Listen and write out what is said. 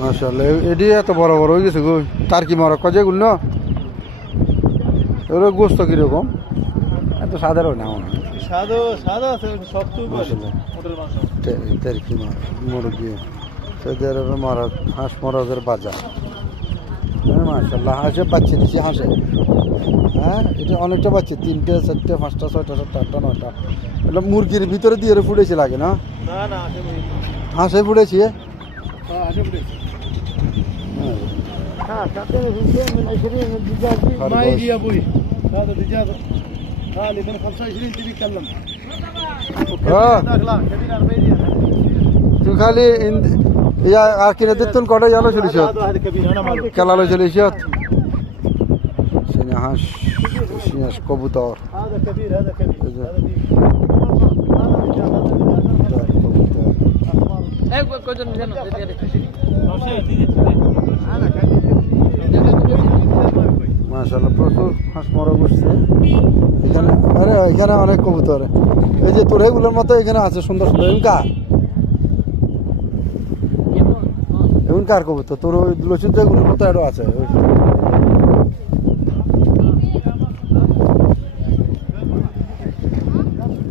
মাশাআল্লাহ এডি এত বড় বড় হয়ে গেছে গো তার কি মারা কজে গুল না এর গোস্ত কিরকম এত সাধারণ না মনে হয় সাদা আছে শক্ত মাশাআল্লাহ মোটর মাংস তার কি মারা মুরগি সৌদি আরবে মারা হাঁস মরাদের বাজার মাশাআল্লাহ হাঁসে বাচ্চা দিচ্ছে হাঁসে হ্যাঁ এটা অনেকটা বাচ্চা 3টে 4টে 5টা 6টা 7টা 8টা 9টা এটা মুরগির ভিতরে দিয়ে ফুটেছে লাগে না না হাঁসে ফুটেছে আসে পড়েছে خرگوش. يا ابوي هذا دجاج خالي من 25 تبي يتكلم لا كبير 40 তুই খালি ইয়া আর কিনে দিতুন কটা জানো চলিস هذا كبير انا مالك কেলালো চলিস সিনে হাঁস সিনে হাঁস কবুতর هذا كبير هذا كبير إذا. هذا دي মাশাআল্লাহ প্রচুর হাঁস মরা বসছে এখানে আরে এখানে অনেক কবুতর এই যে তোর এগুলোর মতো এখানে আছে সুন্দর সুন্দর এমন কার কবুতর তোর ওই লসিদ যেগুলোর মতো আরো আছে